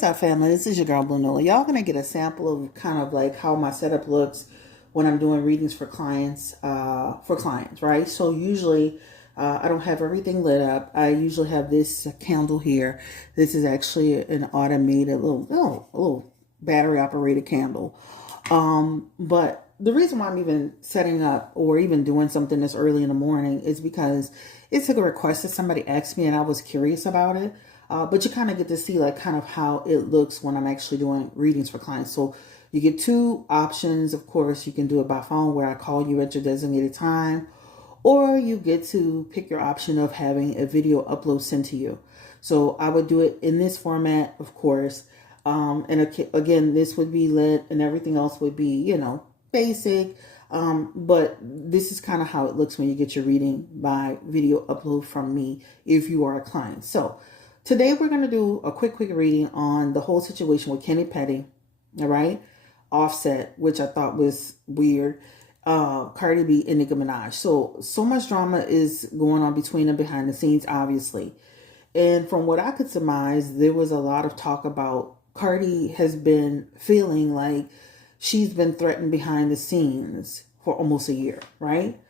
What's up, family? This is your girl Blue Nola. Y'all gonna get a sample of kind of like how my setup looks when I'm doing readings for clients. Right? So usually, I don't have everything lit up. I usually have this candle here. This is actually an automated little battery operated candle. But the reason why I'm even setting up or even doing something this early in the morning is because it's a request that somebody asked me and I was curious about it. But you kind of get to see like kind of how it looks when I'm actually doing readings for clients. So you get two options. Of course, you can do it by phone where I call you at your designated time, or you get to pick your option of having a video upload sent to you. So I would do it in this format, of course. And again, this would be lit and everything else would be, basic. But this is kind of how it looks when you get your reading by video upload from me if you are a client. So today we're going to do a quick reading on the whole situation with Kenneth Petty, all right? Offset, which I thought was weird. CardiB and Nicki Minaj. So much drama is going on between them behind the scenes, obviously. And from what I could surmise, there was a lot of talk about Cardi has been feeling like she's been threatened behind the scenes for almost a year, right?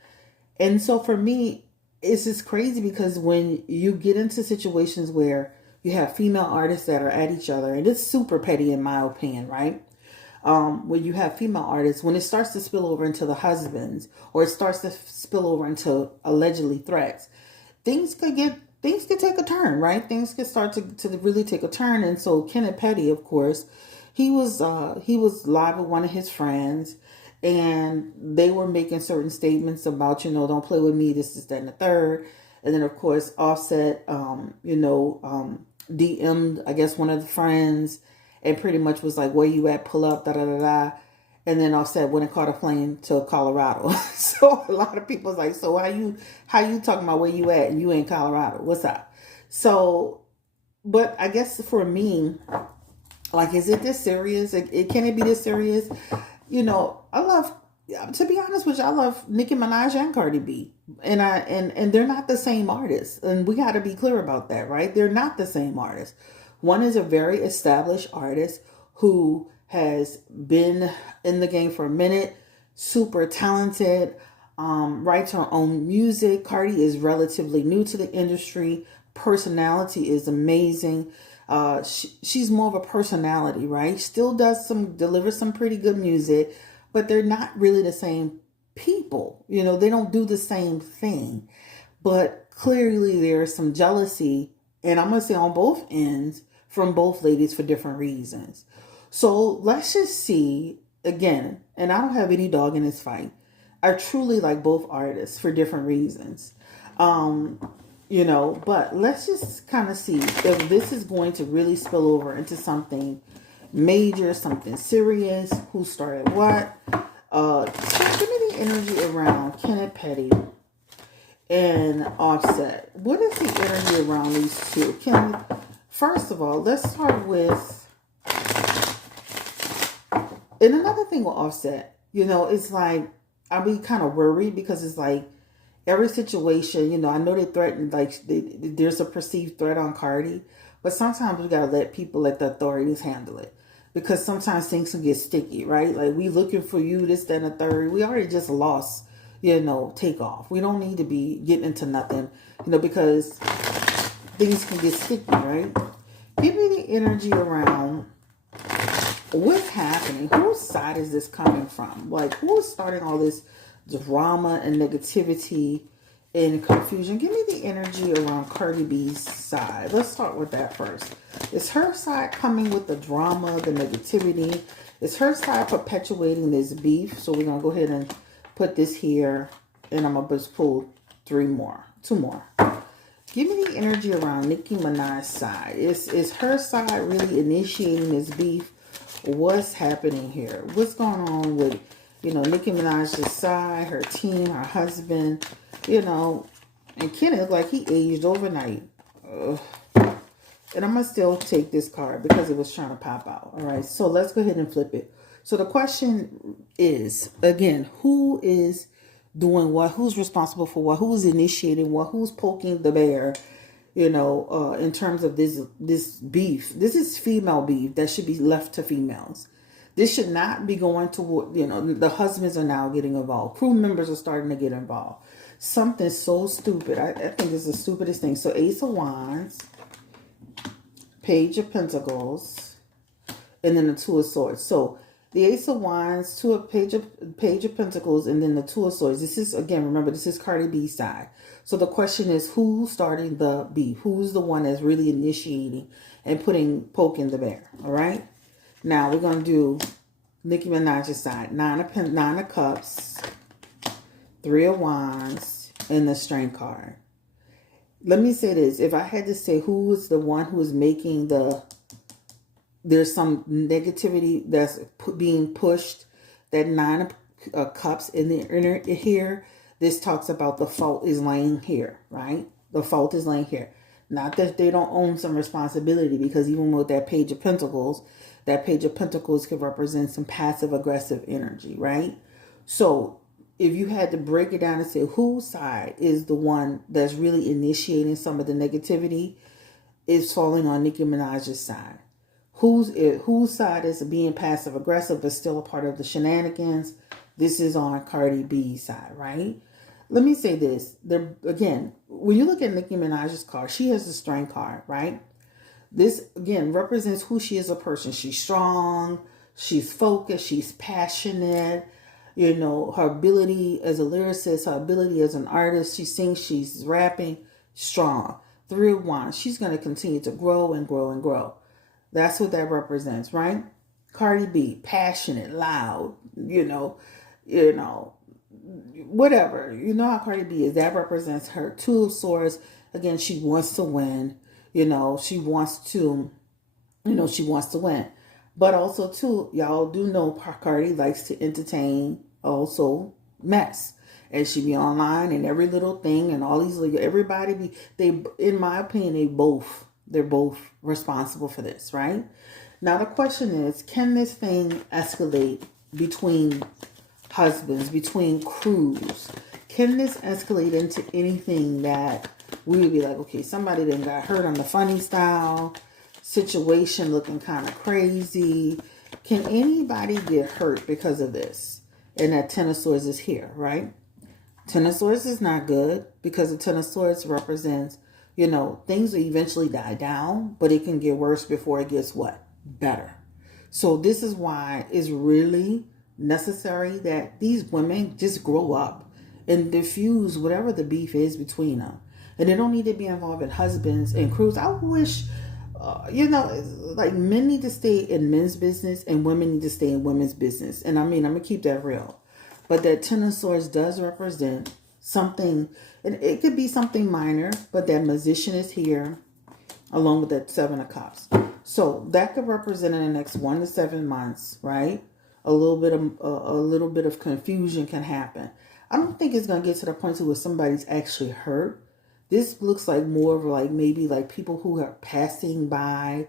And so for me, it's just crazy because when you get into situations where you have female artists that are at each other, and it's super petty in my opinion, right? When you have female artists, when it starts to spill over into the husbands, or it starts to spill over into allegedly threats, things could take a turn, right? Things could start to really take a turn. And so Kenneth Petty, of course, he was live with one of his friends, and they were making certain statements about, don't play with me, this, that, and the third. And then, of course, Offset, DM'd, I guess, one of the friends and pretty much was like, where you at? Pull up, da-da-da-da. And then Offset went and caught a plane to Colorado. So a lot of people's like, so how you talking about where you at and you in Colorado? What's up? So, but I guess for me, like, is it this serious? Can it be this serious? To be honest with you, I love Nicki Minaj and Cardi B. And they're not the same artists. And we got to be clear about that, right? They're not the same artists. One is a very established artist who has been in the game for a minute, super talented, writes her own music. Cardi is relatively new to the industry. Personality is amazing. She's more of a personality, right? Still delivers some pretty good music, but they're not really the same people. They don't do the same thing. But clearly there's some jealousy, and I'm going to say on both ends, from both ladies for different reasons. So let's just see, again, and I don't have any dog in this fight. I truly like both artists for different reasons. But let's just kind of see if this is going to really spill over into something major, something serious, who started what. So give me the energy around Kenneth Petty and Offset. What is the energy around these two? First of all, let's start with, and another thing with Offset, it's like, I be kind of worried because it's like every situation, I know they threaten, like there's a perceived threat on Cardi, but sometimes we got to let the authorities handle it, because sometimes things can get sticky, right? Like, we looking for you, this, that, and the third. We already just lost, takeoff. We don't need to be getting into nothing, because things can get sticky, right? Give me the energy around what's happening. Whose side is this coming from? Like, who's starting all this drama and negativity and confusion? Give me the energy around Cardi B's side. Let's start with that first. Is her side coming with the drama, the negativity? Is her side perpetuating this beef? So we're going to go ahead and put this here, and I'm going to just pull two more. Give me the energy around Nicki Minaj's side. Is her side really initiating this beef? What's happening here? What's going on with, Nicki Minaj's side, her team, her husband, and Kenneth, like, he aged overnight. Ugh. And I'm going to still take this card because it was trying to pop out. All right, so let's go ahead and flip it. So the question is, again, who is doing what? Who's responsible for what? Who's initiating what? Who's poking the bear? in terms of this beef. This is female beef that should be left to females. This should not be going to, the husbands are now getting involved. Crew members are starting to get involved. Something so stupid. I think it's the stupidest thing. So Ace of Wands, Page of Pentacles, and then the Two of Swords. So the Ace of Wands, Page of Pentacles, and then the Two of Swords. This is, again, remember, this is Cardi B's side. So the question is, who's starting the beef? Who's the one that's really initiating and poking the bear? All right. Now we're gonna do Nicki Minaj's side. Nine of Cups, Three of Wands, and the Strength card. Let me say this: if I had to say who is the one who is making there's some negativity that's being pushed. That Nine of Cups in the inner here. This talks about the fault is laying here, right? The fault is laying here. Not that they don't own some responsibility, because even with that Page of Pentacles could represent some passive aggressive energy, right? So if you had to break it down and say whose side is the one that's really initiating some of the negativity, is falling on Nicki Minaj's side. Whose side is being passive aggressive but still a part of the shenanigans? This is on Cardi B's side, right? Let me say this. Again, when you look at Nicki Minaj's card, she has the Strength card, right? This, again, represents who she is as a person. She's strong. She's focused. She's passionate. Her ability as a lyricist, her ability as an artist. She sings, she's rapping, strong. Three of Wands. She's going to continue to grow and grow and grow. That's what that represents, right? Cardi B, passionate, loud, whatever. You know how Cardi B is. That represents her. Two of Swords. Again, she wants to win. She wants to win. But also, too, y'all do know Cardi likes to entertain, also mess. And she be online and every little thing and all these, everybody in my opinion, they're both responsible for this, right? Now, the question is, can this thing escalate between husbands, between crews? Can this escalate into anything that we would be like, okay, somebody then got hurt on the funny style, situation looking kind of crazy? Can anybody get hurt because of this? And that Ten of Swords is here, right? Ten of Swords is not good, because the Ten of Swords represents, things will eventually die down, but it can get worse before it gets what? Better. So this is why it's really necessary that these women just grow up and diffuse whatever the beef is between them. And they don't need to be involved in husbands and crews. I wish, like, men need to stay in men's business and women need to stay in women's business. And I'm going to keep that real. But that Ten of Swords does represent something, and it could be something minor, but that Magician is here along with that Seven of Cups. So that could represent in the next 1 to 7 months, right? A little bit of confusion can happen. I don't think it's going to get to the point where somebody's actually hurt. This looks like more of like maybe like people who are passing by.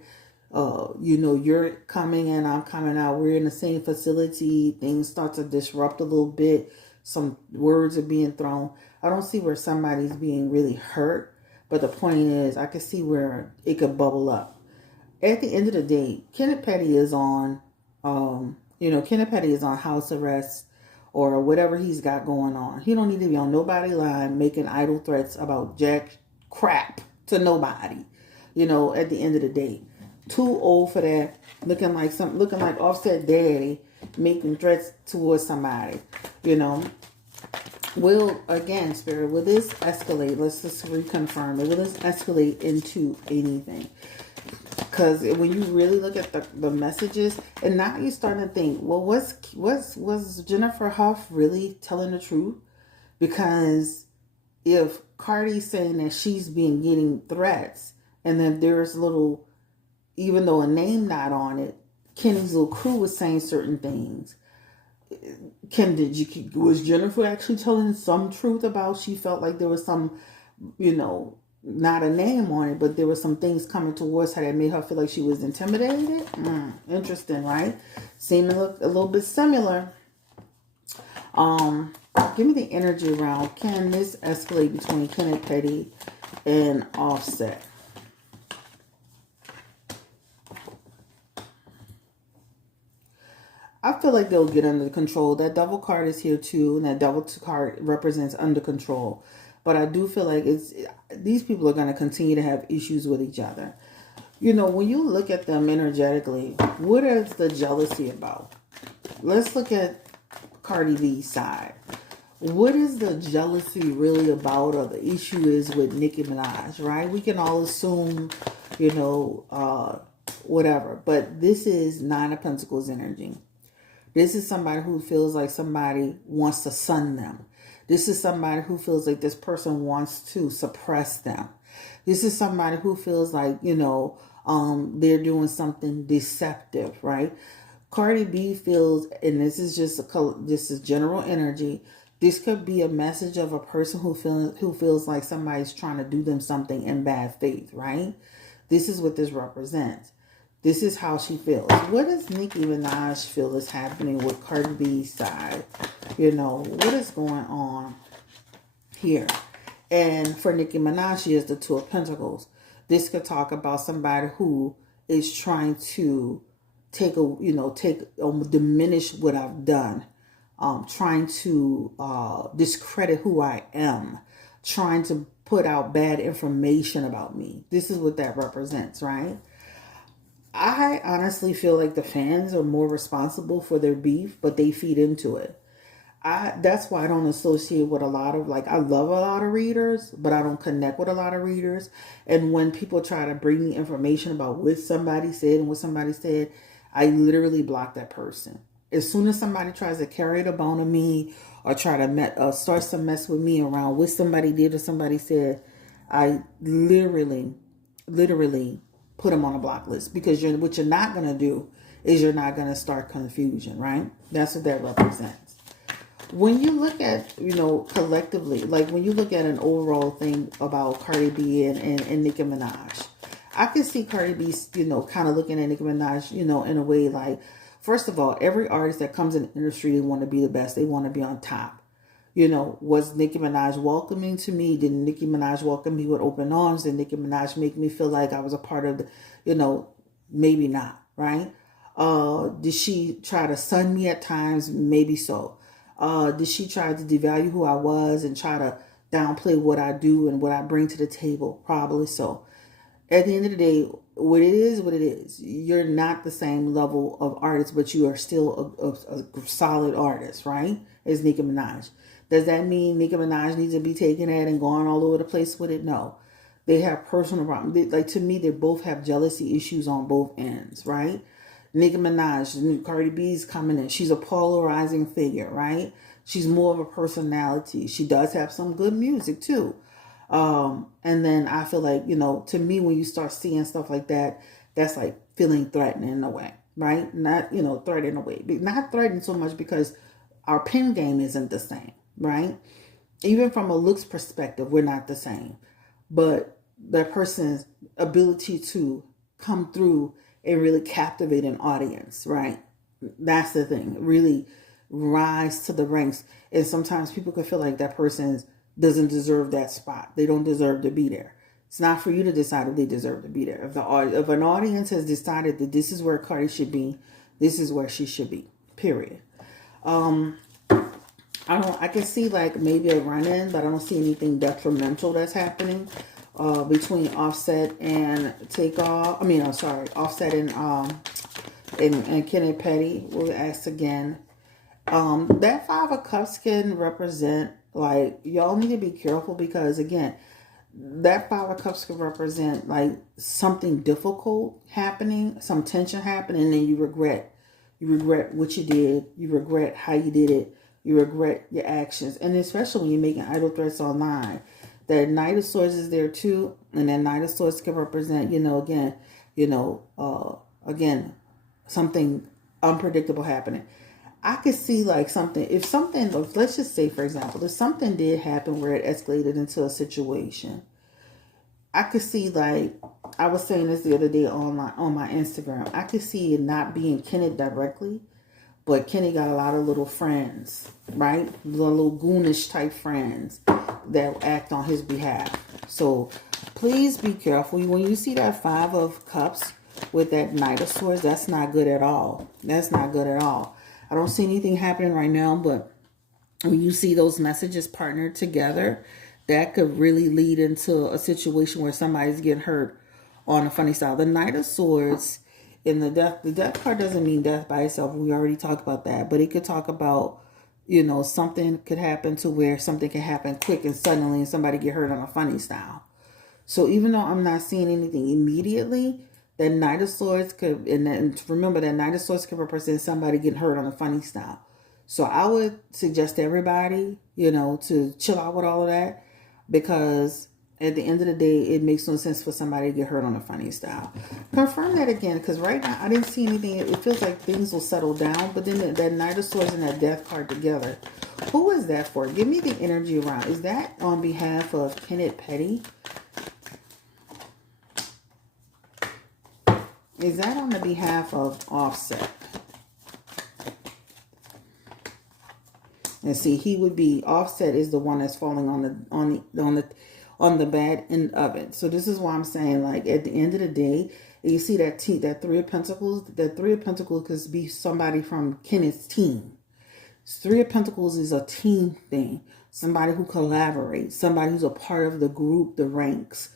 You're coming in, I'm coming out. We're in the same facility. Things start to disrupt a little bit. Some words are being thrown. I don't see where somebody's being really hurt. But the point is, I can see where it could bubble up. At the end of the day, Kenneth Petty is on, house arrest or whatever he's got going on. He don't need to be on nobody's line making idle threats about jack crap to nobody. At the end of the day, too old for that. Looking like Offset Daddy making threats towards somebody. Will this escalate? Let's just reconfirm it. Will this escalate into anything? Because when you really look at the messages, and now you're starting to think, well, was Jennifer Huff really telling the truth? Because if Cardi's saying that she's been getting threats, and then there's even though a name not on it, Kenny's little crew was saying certain things. Was Jennifer actually telling some truth about she felt like there was some, not a name on it, but there were some things coming towards her that made her feel like she was intimidated? Interesting, right? Seeming a little bit similar. Give me the energy around. Can this escalate between Kenneth Petty and Offset. I feel like they'll get under control. That devil card is here too, and that devil card represents under control. But I do feel like these people are going to continue to have issues with each other. You know, when you look at them energetically, what is the jealousy about? Let's look at Cardi B's side. What is the jealousy really about, or the issue is with Nicki Minaj, right? We can all assume, you know, whatever. But this is Nine of Pentacles energy. This is somebody who feels like somebody wants to sun them. This is somebody who feels like this person wants to suppress them. This is somebody who feels like, you know, they're doing something deceptive, right? Cardi B feels, and this is general energy. This could be a message of a person who feels like somebody's trying to do them something in bad faith, right? This is what this represents. This is how she feels. What does Nicki Minaj feel is happening with Cardi B's side? You know, what is going on here? And for Nicki Minaj, she has the Two of Pentacles. This could talk about somebody who is trying to diminish what I've done. Trying to discredit who I am. Trying to put out bad information about me. This is what that represents, right? I honestly feel like the fans are more responsible for their beef, but they feed into it. That's why I don't associate with a lot of, I love a lot of readers, but I don't connect with a lot of readers. And when people try to bring me information about what somebody said and what somebody said, I literally block that person. As soon as somebody tries to carry the bone of me or try to start some mess with me around what somebody did or somebody said, I literally put them on a block list, because what you're not going to do is you're not going to start confusion, right? That's what that represents. When you look at, collectively, like when you look at an overall thing about Cardi B and Nicki Minaj, I can see Cardi B, kind of looking at Nicki Minaj, in a way like, first of all, every artist that comes in the industry, they want to be the best. They want to be on top. Was Nicki Minaj welcoming to me? Did Nicki Minaj welcome me with open arms? Did Nicki Minaj make me feel like I was a part of the, maybe not, right? Did she try to sun me at times? Maybe so. Did she try to devalue who I was and try to downplay what I do and what I bring to the table? Probably so. At the end of the day, what it is. You're not the same level of artist, but you are still a solid artist, right? As Nicki Minaj. Does that mean Nicki Minaj needs to be taken at and going all over the place with it? No. They have personal problems. To me, they both have jealousy issues on both ends, right? Nicki Minaj, Cardi B's coming in. She's a polarizing figure, right? She's more of a personality. She does have some good music too. And then I feel like, to me, when you start seeing stuff like that, that's like feeling threatening in a way, right? Not, threatening in a way. Not threatening so much because our pen game isn't the same, right? Even from a looks perspective, we're not the same. But that person's ability to come through and really captivate an audience, right? That's the thing. Really rise to the ranks. And sometimes people can feel like that person doesn't deserve that spot. They don't deserve to be there. It's not for you to decide if they deserve to be there. If an audience has decided that this is where Cardi should be, this is where she should be. Period. I can see like maybe a run-in, but I don't see anything detrimental that's happening between Offset and Offset and Kenneth Petty. We'll ask again. That Five of Cups can represent, like, y'all need to be careful, because again, that Five of Cups can represent like something difficult happening, some tension happening, and then you regret what you did, you regret how you did it, you regret your actions. And especially when you're making idle threats online, that Knight of Swords is there too, and that Knight of Swords can represent, again, something unpredictable happening. I could see like let's just say, for example, if something did happen where it escalated into a situation, I could see, like, I was saying this the other day on my Instagram, I could see it not being Kenneth directly, but Kenny got a lot of little friends, right? Little goonish type friends that act on his behalf. So Please be careful. When you see that Five of Cups with that Knight of Swords, that's not good at all. That's not good at all. I don't see anything happening right now, but when you see those messages partnered together, that could really lead into a situation where somebody's getting hurt on a funny style. The Knight of Swords in the death card doesn't mean death by itself. We already talked about that, but it could talk about, something could happen to where something can happen quick and suddenly and somebody get hurt on a funny style. So even though I'm not seeing anything immediately, that Knight of Swords could, and remember that Knight of Swords could represent somebody getting hurt on a funny style. So I would suggest to everybody, to chill out with all of that, because at the end of the day, it makes no sense for somebody to get hurt on a funny style. Confirm that again, because right now I didn't see anything. It feels like things will settle down, but then that Knight of Swords and that Death card together. Who is that for? Give me the energy around. Is that on behalf of Kenneth Petty? Is that on the behalf of Offset? And see, he would be, Offset is the one that's falling on the bad end of it. So this is why I'm saying, like, at the end of the day, you see that that Three of Pentacles. That Three of Pentacles could be somebody from Kenneth's team. Three of Pentacles is a team thing. Somebody who collaborates. Somebody who's a part of the group, the ranks.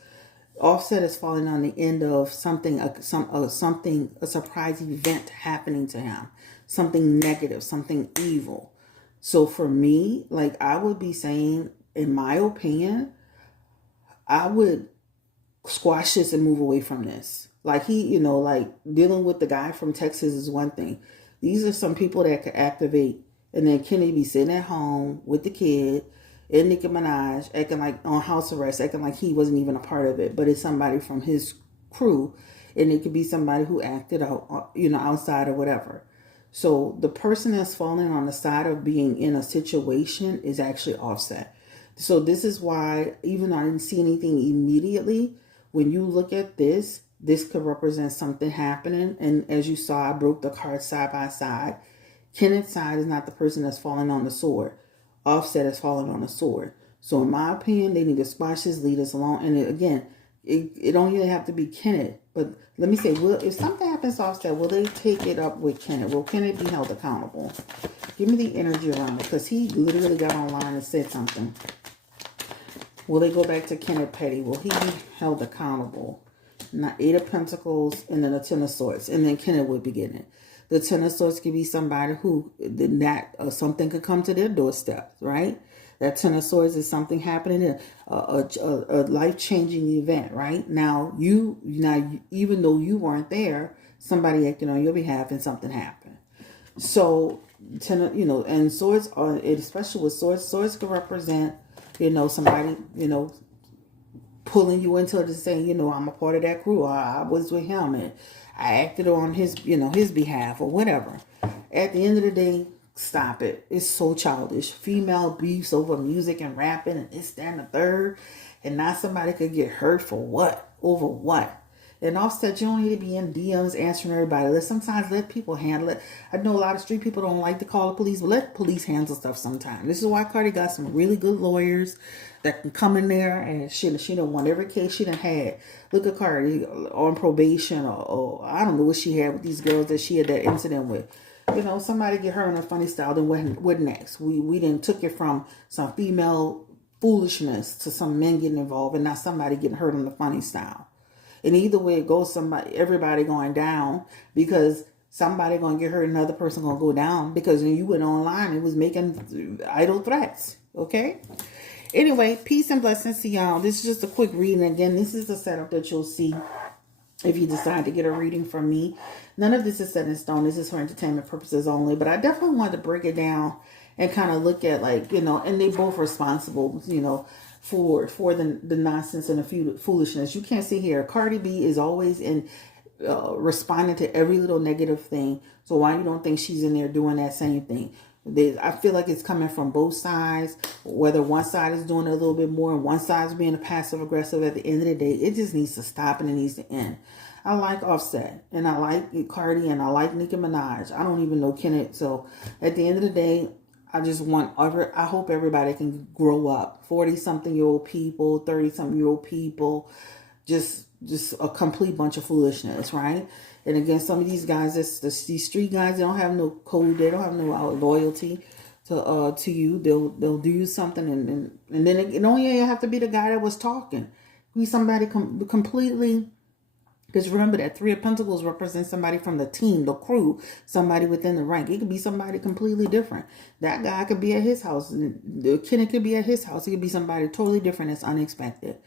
Offset is falling on the end of something, a surprise event happening to him. Something negative, something evil. So for me, like, I would be saying, in my opinion, I would squash this and move away from this. Like, like dealing with the guy from Texas is one thing. These are some people that could activate, and then Kennedy be sitting at home with the kid and Nicki Minaj acting like on house arrest, acting like he wasn't even a part of it, but it's somebody from his crew, and it could be somebody who acted out, outside or whatever. So the person that's falling on the side of being in a situation is actually Offset. So this is why, even though I didn't see anything immediately, when you look at this could represent something happening. And as you saw, I broke the cards side by side. Kenneth's side is not the person that's falling on the sword. Offset is falling on the sword. So in my opinion, they need to squash this, lead us along. And it don't even have to be Kenneth. But let me say, if something happens to Offset, will they take it up with Kenneth? Will Kenneth be held accountable? Give me the energy around it, because he literally got online and said something. Will they go back to Kenneth Petty? Will he be held accountable? Not Eight of Pentacles and then the Ten of Swords. And then Kenneth would be getting it. The Ten of Swords could be somebody who something could come to their doorstep, right? That Ten of Swords is something happening, a life-changing event, right? Now, even though you weren't there, somebody acted on your behalf and something happened. So, and swords are, especially with swords could represent, somebody, pulling you into it, saying, I'm a part of that crew. I was with him and I acted on his behalf or whatever. At the end of the day, stop it. It's so childish. Female beefs over music and rapping and this, that, and the third. And now somebody could get hurt for what? Over what? And Offset, you don't need to be in DMs answering everybody. Sometimes let people handle it. I know a lot of street people don't like to call the police, but let police handle stuff sometimes. This is why Cardi got some really good lawyers that can come in there, and she done won every case she done had. Look at Cardi on probation, or I don't know what she had with these girls that she had that incident with. Somebody get her in a funny style, then what next? We then took it from some female foolishness to some men getting involved, and now somebody getting hurt on the funny style. And either way it goes, everybody going down, because somebody going to get hurt, another person going to go down, because when you went online, it was making idle threats. Okay? Anyway, peace and blessings to y'all. This is just a quick reading. Again, this is the setup that you'll see if you decide to get a reading from me. None of this is set in stone. This is for entertainment purposes only. But I definitely wanted to break it down and kind of look at, and they both responsible, for the nonsense and the foolishness. You can't see here. CardiB is always in responding to every little negative thing. So why you don't think she's in there doing that same thing? I feel like it's coming from both sides, whether one side is doing a little bit more and one side is being a passive aggressive. At the end of the day, it just needs to stop and it needs to end. I like Offset and I like Cardi and I like Nicki Minaj. I don't even know Kenneth. So at the end of the day, I hope everybody can grow up. 40-something-year-old people, 30-something-year-old people, just a complete bunch of foolishness, right? And again, some of these guys, these street guys, they don't have no code, they don't have no loyalty to you. They'll do you something, and then it don't even have to be the guy that was talking. Be somebody completely. Because remember that Three of Pentacles represents somebody from the team, the crew, somebody within the rank. It could be somebody completely different. That guy could be at his house. Kenneth could be at his house. It could be somebody totally different that's unexpected.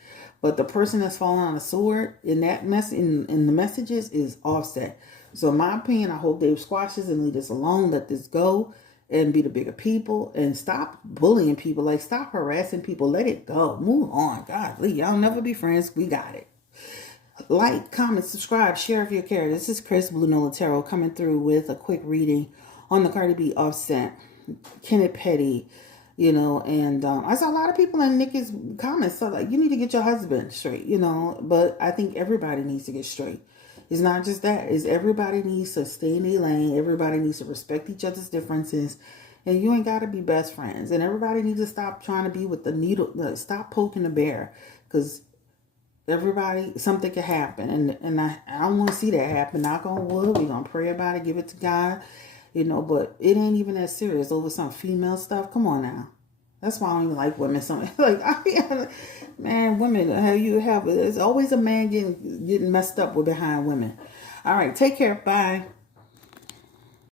But the person that's falling on the sword in that in the messages is Offset. So in my opinion, I hope they squash this and leave this alone. Let this go and be the bigger people and stop bullying people. Like, stop harassing people. Let it go. Move on. God, y'all never be friends. We got it. Like, comment, subscribe, share if you care. This is Chris Blue Nola Tarot coming through with a quick reading on the CardiB Offset, Kenneth Petty, and I saw a lot of people in Nikki's comments. So like, you need to get your husband straight, but I think everybody needs to get straight. It's not just that. It's everybody needs to stay in their lane. Everybody needs to respect each other's differences. And you ain't got to be best friends. And everybody needs to stop trying to be with the needle. Stop poking the bear. Because everybody, something could happen, and I don't want to see that happen. Knock on wood. We're gonna pray about it, give it to God, but it ain't even that serious over some female stuff. Come on now. That's why I don't even like women. Man, women, there's always a man getting messed up with behind women. All right, take care. Bye.